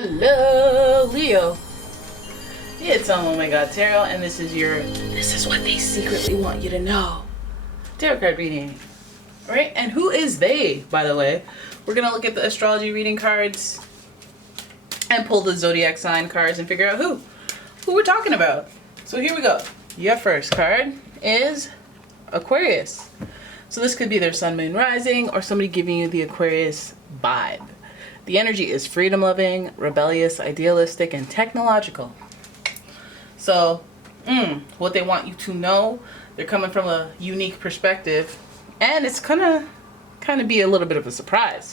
Hello, Leo. It's Oh My God Tarot, and this is what they secretly want you to know. Tarot card reading. Right? And who is they, by the way? We're going to look at the astrology reading cards and pull the zodiac sign cards and figure out who we're talking about. So here we go. Your first card is Aquarius. So this could be their sun, moon, rising, or somebody giving you the Aquarius vibe. The energy is freedom-loving, rebellious, idealistic, and technological. So, what they want you to know, they're coming from a unique perspective, and it's gonna kind of be a little bit of a surprise.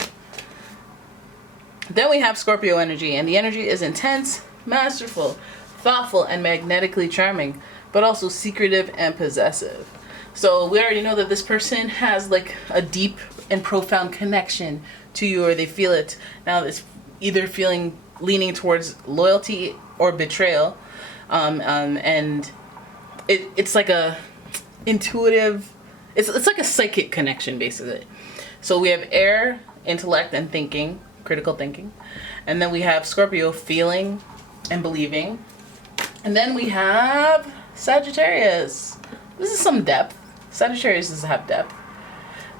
Then we have Scorpio energy, and the energy is intense, masterful, thoughtful, and magnetically charming, but also secretive and possessive. So we already know that this person has like a deep and profound connection to you, or they feel it. Now it's either leaning towards loyalty or betrayal. And it's like a intuitive, it's like a psychic connection basically. So we have air, intellect, and thinking, critical thinking. And then we have Scorpio, feeling and believing. And then we have Sagittarius. This is some depth. Sagittarius does have depth.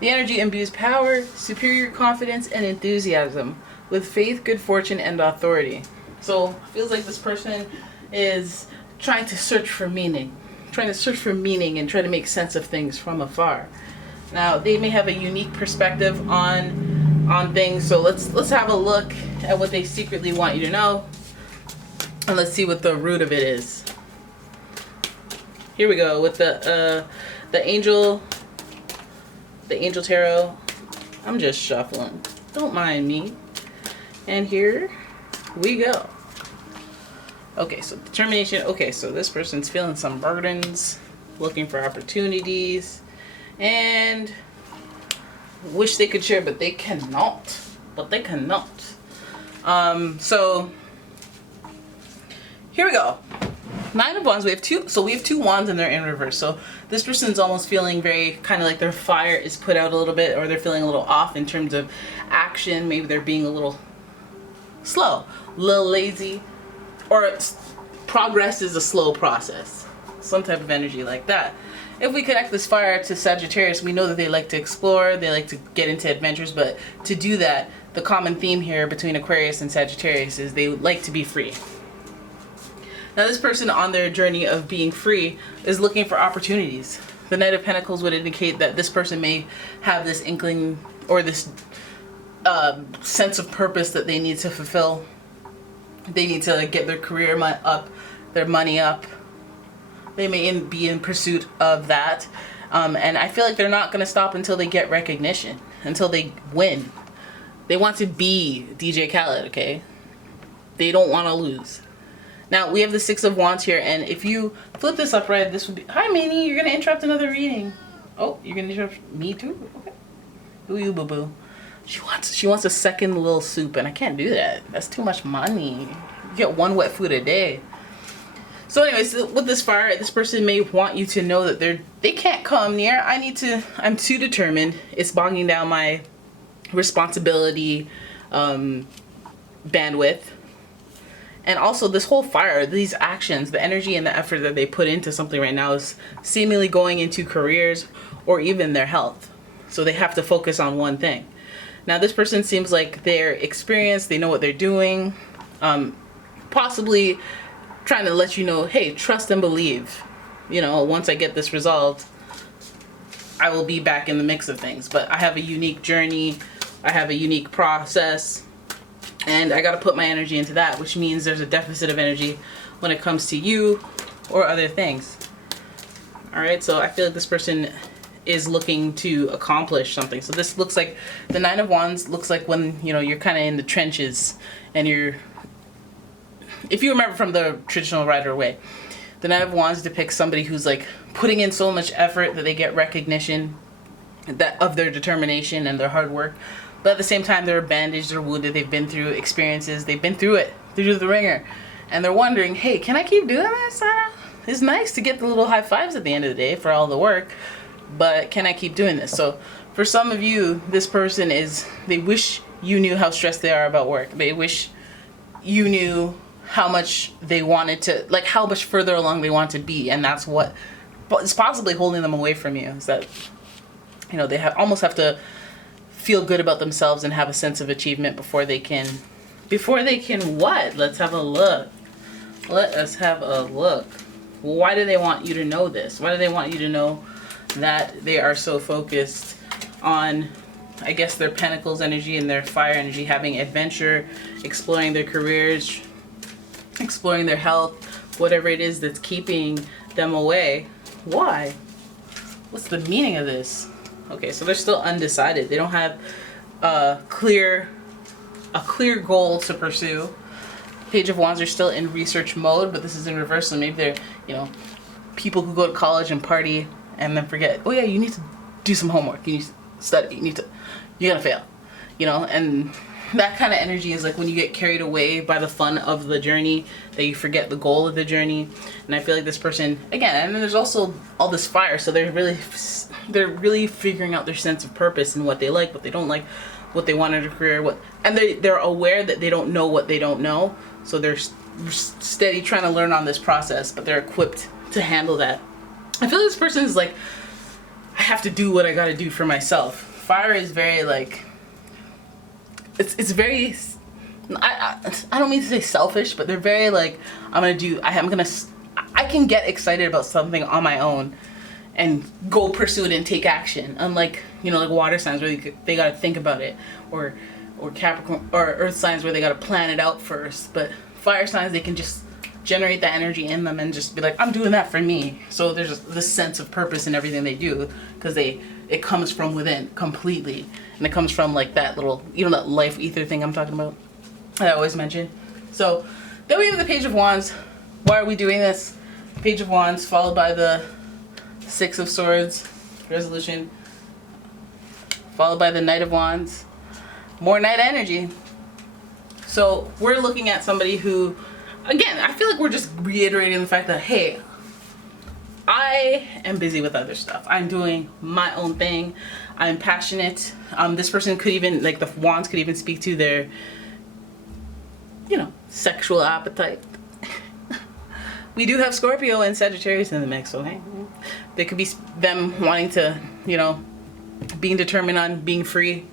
The energy imbues power, superior confidence, and enthusiasm with faith, good fortune, and authority. So it feels like this person is trying to search for meaning and try to make sense of things from afar. Now they may have a unique perspective on things, so let's have a look at what they secretly want you to know, and let's see what the root of it is. Here we go with the angel tarot. I'm just shuffling, don't mind me. And here we go. Okay, so determination. Okay, so this person's feeling some burdens, looking for opportunities, and wish they could share, but they cannot. So here we go. Nine of Wands. We have two wands, and they're in reverse. So this person's almost feeling very kind of like their fire is put out a little bit, or they're feeling a little off in terms of action. Maybe they're being a little slow, a little lazy, or progress is a slow process. Some type of energy like that. If we connect this fire to Sagittarius, we know that they like to explore, they like to get into adventures, but to do that, the common theme here between Aquarius and Sagittarius is they like to be free. Now this person on their journey of being free is looking for opportunities. The Knight of Pentacles would indicate that this person may have this inkling or this sense of purpose that they need to fulfill. They need to get their career up, their money up. They may be in pursuit of that. And I feel like they're not going to stop until they get recognition, until they win. They want to be DJ Khaled, okay? They don't want to lose. Now, we have the Six of Wands here, and if you flip this upright, this would be... Hi, Minnie, you're going to interrupt another reading. Oh, you're going to interrupt me too? Okay. Who are you, boo-boo? She wants a second little soup, and I can't do that. That's too much money. You get one wet food a day. So anyways, with this fire, this person may want you to know that they can't come near. I'm too determined. It's bogging down my responsibility bandwidth. And also this whole fire, these actions, the energy and the effort that they put into something right now is seemingly going into careers or even their health. So they have to focus on one thing. Now this person seems like they're experienced, they know what they're doing, possibly trying to let you know, hey, trust and believe. You know, once I get this resolved, I will be back in the mix of things. But I have a unique journey, I have a unique process, and I got to put my energy into that, which means there's a deficit of energy when it comes to you or other things. All right, so I feel like this person is looking to accomplish something. So this looks like the Nine of Wands looks like when, you know, you're kind of in the trenches and if you remember from the traditional Rider Waite, the Nine of Wands depicts somebody who's like putting in so much effort that they get recognition of their determination and their hard work. But at the same time, they're bandaged, they're wounded, they've been through experiences, they've been through it, through the ringer. And they're wondering, hey, can I keep doing this? It's nice to get the little high fives at the end of the day for all the work, but can I keep doing this? So for some of you, this person they wish you knew how stressed they are about work. They wish you knew how much they wanted to, like how much further along they want to be, and that's what is possibly holding them away from you, is that, you know, they almost have to feel good about themselves and have a sense of achievement before they can what? Let's have a look. Let us have a look. Why do they want you to know this? Why do they want you to know that they are so focused on, I guess, their pentacles energy and their fire energy, having adventure, exploring their careers, exploring their health, whatever it is that's keeping them away? Why? What's the meaning of this? Okay, so they're still undecided. They don't have a clear goal to pursue. Page of Wands are still in research mode, but this is in reverse, so maybe they're, you know, people who go to college and party and then forget, oh yeah, you need to do some homework, you need to study, you're gonna fail, you know. And that kind of energy is like when you get carried away by the fun of the journey, that you forget the goal of the journey. And I feel like this person, again, and then there's also all this fire, so they're really figuring out their sense of purpose and what they like, what they don't like, what they want in a career, and they're aware that they don't know what they don't know, so they're steady trying to learn on this process, but they're equipped to handle that. I feel like this person is like, I have to do what I gotta do for myself. Fire is very like, it's very, I don't mean to say selfish, but they're very like, I can get excited about something on my own and go pursue it and take action. Unlike, you know, like water signs where they gotta think about it, or Capricorn or earth signs where they gotta plan it out first. But fire signs, they can just generate that energy in them and just be like, I'm doing that for me. So there's this sense of purpose in everything they do, because it comes from within completely, and it comes from like that little, you know, that life ether thing I'm talking about that I always mention. So then we have the Page of Wands. Why are we doing this? Page of Wands followed by the Six of Swords, resolution, followed by the Knight of Wands. More Knight energy. So we're looking at somebody who, again, I feel like we're just reiterating the fact that, hey, I am busy with other stuff. I'm doing my own thing. I'm passionate. This person could even, like the Wands could even speak to their, you know, sexual appetite. We do have Scorpio and Sagittarius in the mix, okay? They could be them wanting to, you know, being determined on being free,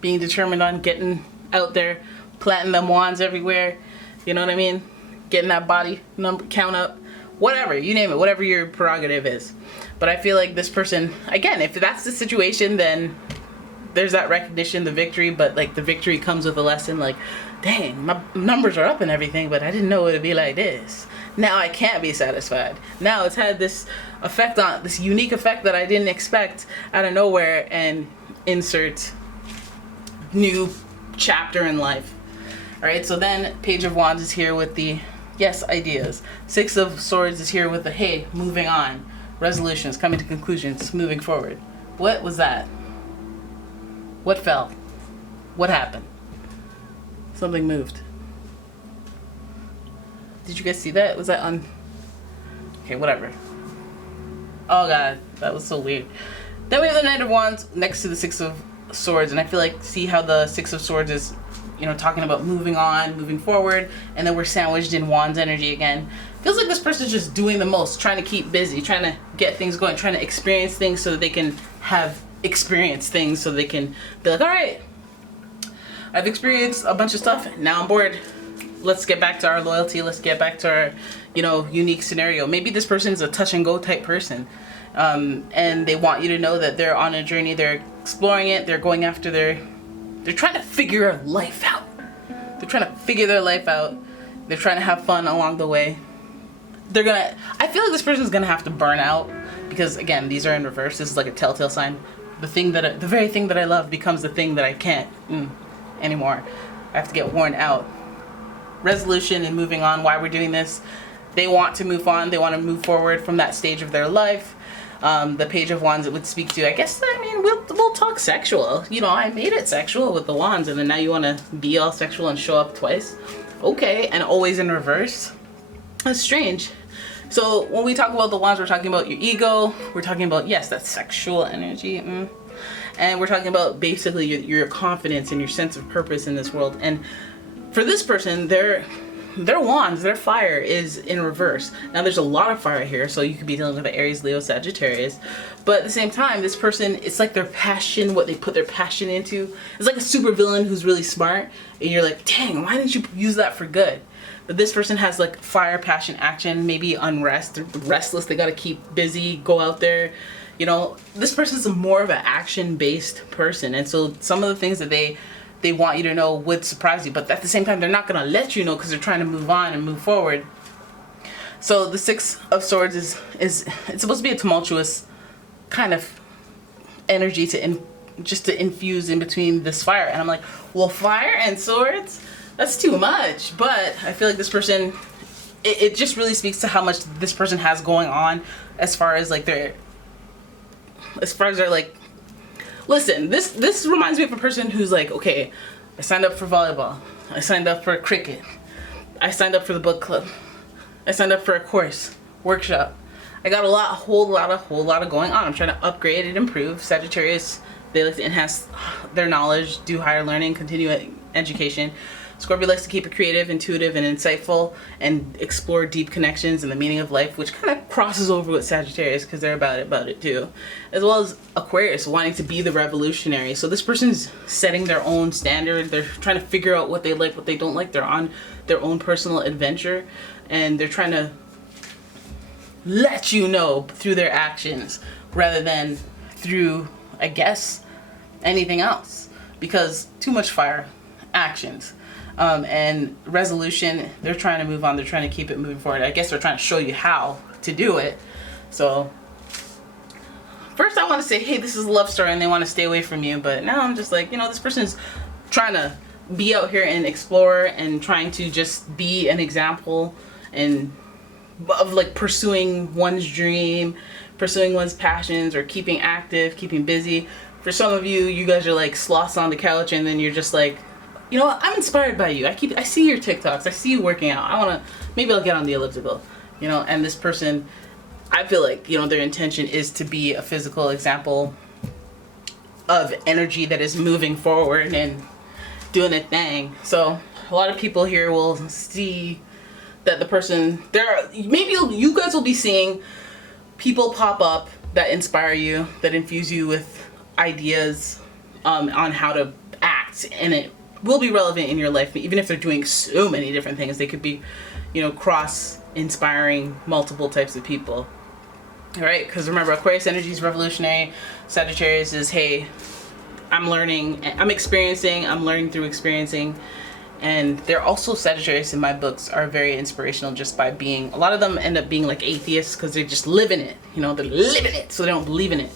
being determined on getting out there, planting them wands everywhere, you know what I mean? Getting that body number count up, whatever, you name it, whatever your prerogative is. But I feel like this person, again, if that's the situation, then there's that recognition, the victory, but like the victory comes with a lesson, like, dang, my numbers are up and everything, but I didn't know it would be like this. Now I can't be satisfied. Now it's had this effect on, this unique effect that I didn't expect out of nowhere, and insert new chapter in life. All right, so then Page of Wands is here with the, yes, ideas. Six of Swords is here with the, hey, moving on. Resolutions, coming to conclusions, moving forward. What was that? What fell? What happened? Something moved. Did you guys see that? Was that on? Okay, whatever. Oh god, that was so weird. Then we have the Knight of Wands next to the Six of Swords, and I feel like, see how the Six of Swords is, you know, talking about moving on, moving forward, and then we're sandwiched in Wands energy again. Feels like this person's just doing the most, trying to keep busy, trying to get things going, trying to experience things so that they can have experienced things, so they can be like, all right, I've experienced a bunch of stuff, now I'm bored. Let's get back to our loyalty. Let's get back to our, you know, unique scenario. Maybe this person's a touch and go type person, and they want you to know that they're on a journey. They're exploring it. They're going after they're trying to figure life out. They're trying to figure their life out. They're trying to have fun along the way. I feel like this person's gonna have to burn out, because again, these are in reverse. This is like a telltale sign. The very thing that I love becomes the thing that I can't anymore. I have to get worn out. Resolution and moving on. Why we're doing this? They want to move on. They want to move forward from that stage of their life. The Page of Wands, it would speak to, I guess, I mean, we'll talk sexual. You know, I made it sexual with the Wands, and then now you want to be all sexual and show up twice? Okay, and always in reverse? That's strange. So when we talk about the Wands, we're talking about your ego. We're talking about, yes, that sexual energy. And we're talking about basically your confidence and your sense of purpose in this world. And for this person, their wands, their fire is in reverse. Now there's a lot of fire here, so you could be dealing with the Aries, Leo, Sagittarius. But at the same time, this person, it's like their passion, what they put their passion into. It's like a super villain who's really smart, and you're like, dang, why didn't you use that for good? But this person has like fire, passion, action, maybe unrest, they're restless, they gotta keep busy, go out there. You know, this person's more of an action-based person, and so some of the things that they want you to know would surprise you, but at the same time, they're not gonna let you know because they're trying to move on and move forward. So the Six of Swords is it's supposed to be a tumultuous kind of energy just to infuse in between this fire, and I'm like, well, fire and swords, that's too much. But I feel like this person, it just really speaks to how much this person has going on as far as their like, listen, this reminds me of a person who's like, okay, I signed up for volleyball, I signed up for cricket, I signed up for the book club, I signed up for a course, workshop. I got a whole lot of going on. I'm trying to upgrade and improve. Sagittarius, they like to enhance their knowledge, do higher learning, continue education. Scorpio likes to keep it creative, intuitive, and insightful, and explore deep connections and the meaning of life, which kind of crosses over with Sagittarius because they're about it too. As well as Aquarius, wanting to be the revolutionary. So this person's setting their own standard. They're trying to figure out what they like, what they don't like. They're on their own personal adventure, and they're trying to let you know through their actions rather than through, I guess, anything else. Because too much fire, actions. And resolution, they're trying to move on, they're trying to keep it moving forward. I guess they're trying to show you how to do it. So first I want to say, hey, this is a love story and they want to stay away from you, but now I'm just like, you know, this person's trying to be out here and explore and trying to just be an example and of like pursuing one's dream, pursuing one's passions, or keeping active, keeping busy. For some of you, you guys are like sloths on the couch, and then you're just like, you know what, I'm inspired by you. I see your TikToks, I see you working out. Maybe I'll get on the elliptical, you know. And this person, I feel like, you know, their intention is to be a physical example of energy that is moving forward and doing a thing. So a lot of people here will see that the person, maybe you guys will be seeing people pop up that inspire you, that infuse you with ideas on how to act, and it will be relevant in your life. Even if they're doing so many different things, they could be, you know, cross-inspiring multiple types of people. All right, because remember, Aquarius energy is revolutionary. Sagittarius is, hey, I'm learning, I'm experiencing, I'm learning through experiencing. And they're also, Sagittarius in my books are very inspirational just by being, a lot of them end up being like atheists because they just live in it, you know, they're living it, so they don't believe in it.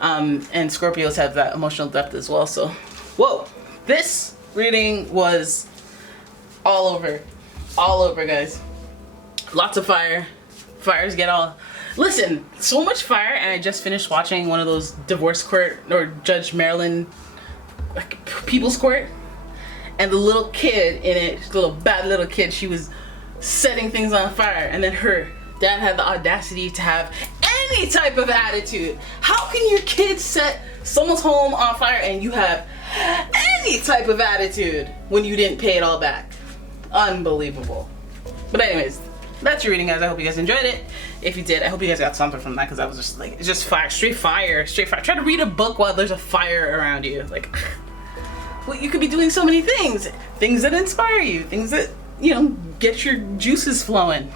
And Scorpios have that emotional depth as well. So, whoa, this reading was all over, guys. Lots of fire. Fires get all, listen, so much fire. And I just finished watching one of those divorce court or Judge Marilyn, like, People's Court. And the little kid in it, the little bad little kid, she was setting things on fire. And then her dad had the audacity to have any type of attitude. How can your kid set someone's home on fire and you have any type of attitude when you didn't pay it all back? Unbelievable. But anyways, that's your reading, guys. I hope you guys enjoyed it. If you did, I hope you guys got something from that, because I was just like, it's just fire, straight fire, straight fire. Try to read a book while there's a fire around you. Like, well, you could be doing so many things that inspire you, things that, you know, get your juices flowing.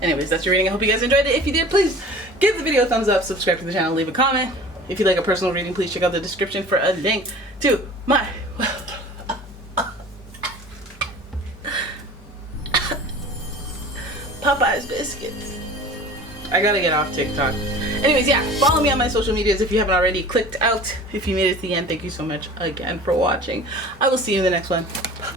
Anyways, that's your reading. I hope you guys enjoyed it. If you did, please give the video a thumbs up, subscribe to the channel, leave a comment. If you'd like a personal reading, please check out the description for a link to my Popeye's biscuits. I gotta get off TikTok. Anyways, yeah, follow me on my social medias if you haven't already clicked out. If you made it to the end, thank you so much again for watching. I will see you in the next one.